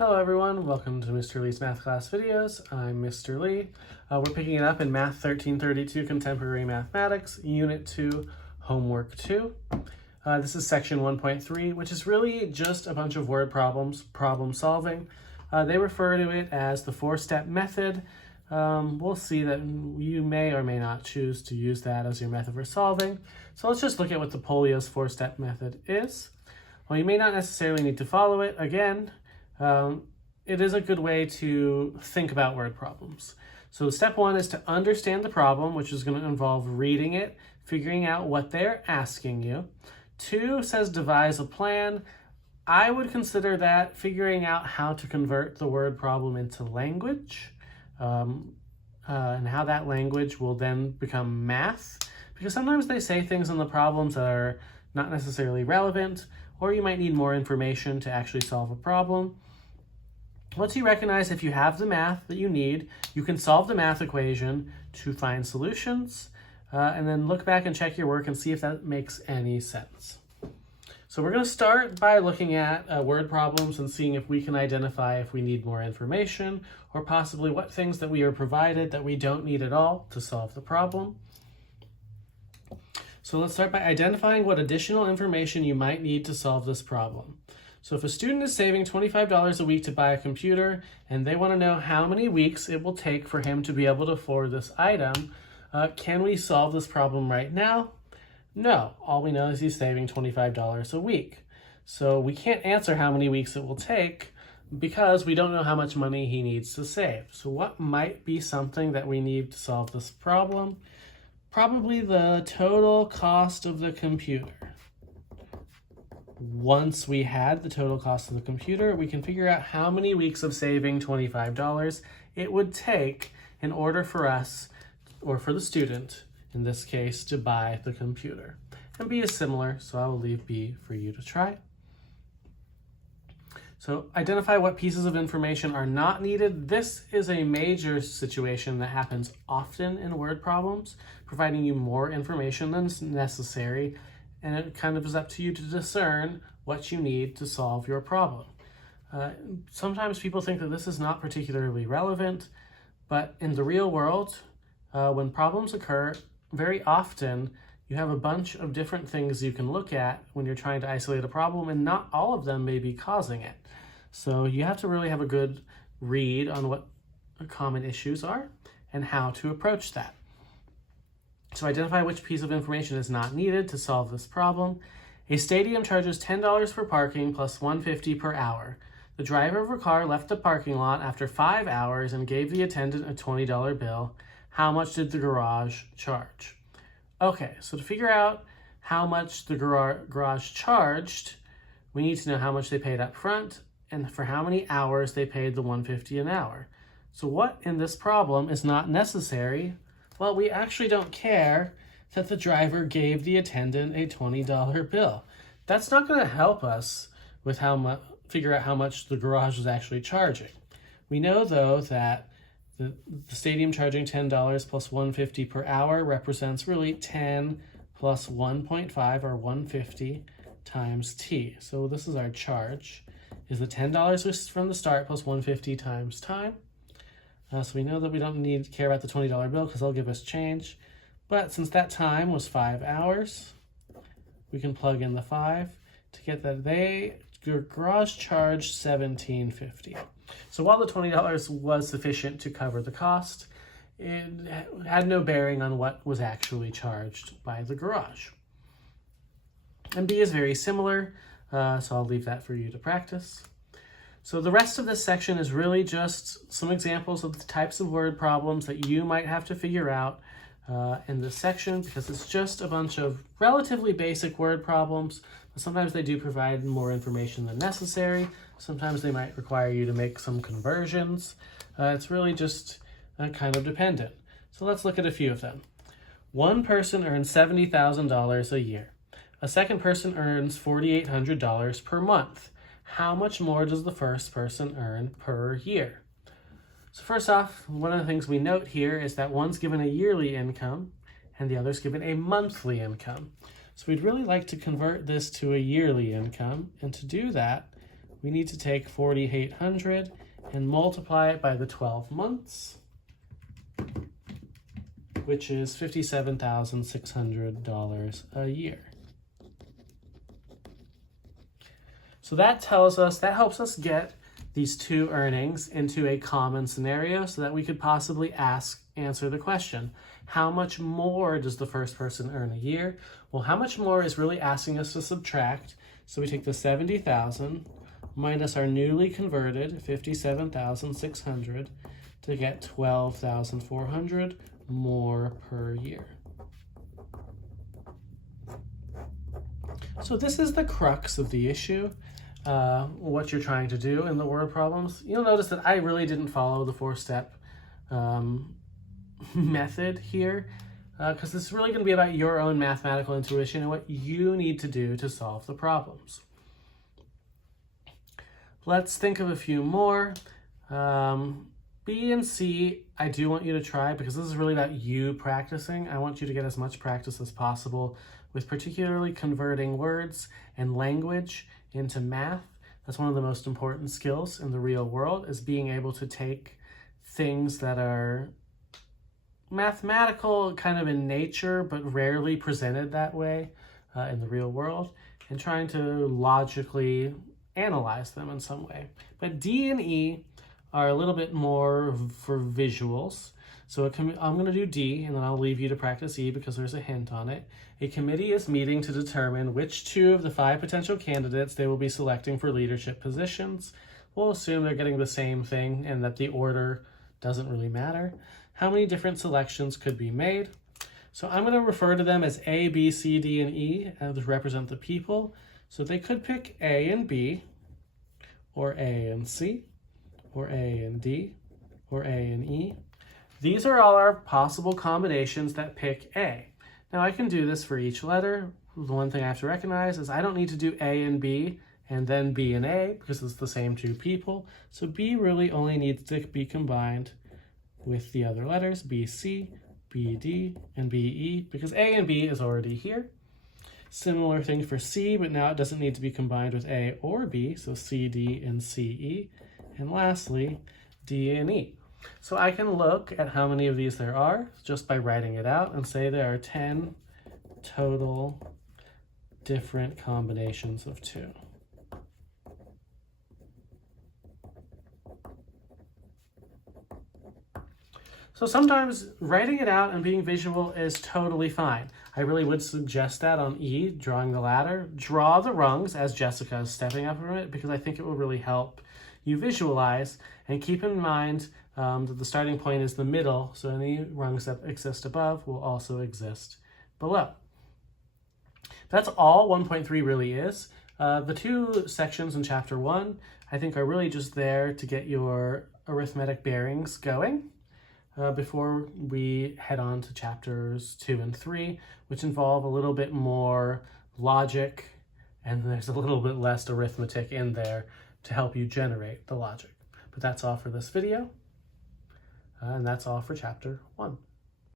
Hello everyone, welcome to Mr. Lee's Math Class Videos. I'm Mr. Lee. We're picking it up in Math 1332 Contemporary Mathematics, Unit 2, Homework 2. This is section 1.3, which is really just a bunch of word problems, problem solving. They refer to it as the four-step method. We'll see that you may or may not choose to use that as your method for solving. So let's just look at what the Polio's four-step method is. Well, you may not necessarily need to follow it. Again, it is a good way to think about word problems. So step one is to understand the problem, which is going to involve reading it, figuring out what they're asking you. Two says devise a plan. I would consider that figuring out how to convert the word problem into language, and how that language will then become math, because sometimes they say things in the problems that are not necessarily relevant, or you might need more information to actually solve a problem. Once you recognize if you have the math that you need, you can solve the math equation to find solutions, and then look back and check your work and see if that makes any sense. So we're going to start by looking at word problems and seeing if we can identify if we need more information, or possibly what things that we are provided that we don't need at all to solve the problem. So let's start by identifying what additional information you might need to solve this problem. So if a student is saving $25 a week to buy a computer and they want to know how many weeks it will take for him to be able to afford this item, can we solve this problem right now? No, all we know is he's saving $25 a week. So we can't answer how many weeks it will take because we don't know how much money he needs to save. So what might be something that we need to solve this problem? Probably the total cost of the computer. Once we had the total cost of the computer, we can figure out how many weeks of saving $25 it would take in order for us, or for the student, in this case, to buy the computer. And B is similar, so I will leave B for you to try. So identify what pieces of information are not needed. This is a major situation that happens often in word problems, providing you more information than is necessary, and it kind of is up to you to discern what you need to solve your problem. Sometimes people think that this is not particularly relevant, but in the real world, when problems occur, very often you have a bunch of different things you can look at when you're trying to isolate a problem, and not all of them may be causing it. So you have to really have a good read on what common issues are and how to approach that. So identify which piece of information is not needed to solve this problem. A stadium charges $10 for parking plus $1.50 per hour. The driver of a car left the parking lot after 5 hours and gave the attendant a $20 bill. How much did the garage charge? Okay, so to figure out how much the garage charged, we need to know how much they paid up front and for how many hours they paid the $1.50 an hour. So what in this problem is not necessary? Well, we actually don't care that the driver gave the attendant a $20 bill. That's not going to help us with figure out how much the garage was actually charging. We know, though, that the stadium charging $10 plus $1.50 per hour represents really 10 plus 1.5, or 150, times t. So this is our charge. Is the $10 from the start plus 150 times time. So we know that we don't need to care about the $20 bill because they'll give us change. But since that time was 5 hours, we can plug in the 5 to get that your garage charged $17.50. So while the $20 was sufficient to cover the cost, it had no bearing on what was actually charged by the garage. And B is very similar, so I'll leave that for you to practice. So the rest of this section is really just some examples of the types of word problems that you might have to figure out in this section, because it's just a bunch of relatively basic word problems, but sometimes they do provide more information than necessary. Sometimes they might require you to make some conversions. It's really just kind of dependent. So let's look at a few of them. One person earns $70,000 a year. A second person earns $4,800 per month. How much more does the first person earn per year? So first off, one of the things we note here is that one's given a yearly income and the other's given a monthly income. So we'd really like to convert this to a yearly income, and to do that, we need to take 4,800 and multiply it by the 12 months, which is $57,600 a year. So that helps us get these two earnings into a common scenario so that we could possibly answer the question, how much more does the first person earn a year? Well, how much more is really asking us to subtract. So we take the 70,000 minus our newly converted 57,600 to get 12,400 more per year. So this is the crux of the issue, what you're trying to do in the word problems. You'll notice that I really didn't follow the 4-step method here, because this is really going to be about your own mathematical intuition and what you need to do to solve the problems. Let's think of a few more. B and C, I do want you to try, because this is really about you practicing. I want you to get as much practice as possible with particularly converting words and language into math. That's one of the most important skills in the real world, is being able to take things that are mathematical kind of in nature, but rarely presented that way in the real world, and trying to logically analyze them in some way. But D and E are a little bit more for visuals. So I'm going to do D, and then I'll leave you to practice E because there's a hint on it. A committee is meeting to determine which 2 of the 5 potential candidates they will be selecting for leadership positions. We'll assume they're getting the same thing and that the order doesn't really matter. How many different selections could be made? So I'm going to refer to them as A, B, C, D, and E to represent the people. So they could pick A and B, or A and C, or A and D, or A and E. These are all our possible combinations that pick A. Now I can do this for each letter. The one thing I have to recognize is I don't need to do A and B and then B and A, because it's the same 2 people. So B really only needs to be combined with the other letters, BC, BD, and BE, because A and B is already here. Similar thing for C, but now it doesn't need to be combined with A or B, so CD and CE. And lastly, D and E. So I can look at how many of these there are just by writing it out and say there are 10 total different combinations of 2. So sometimes writing it out and being visual is totally fine. I really would suggest that on E, drawing the ladder. Draw the rungs as Jessica is stepping up from it, because I think it will really help you visualize, and keep in mind that the starting point is the middle, so any rungs that exist above will also exist below. That's all 1.3 really is. The 2 sections in chapter 1, I think, are really just there to get your arithmetic bearings going before we head on to chapters 2 and 3, which involve a little bit more logic, and there's a little bit less arithmetic in there to help you generate the logic. But that's all for this video, and that's all for chapter 1.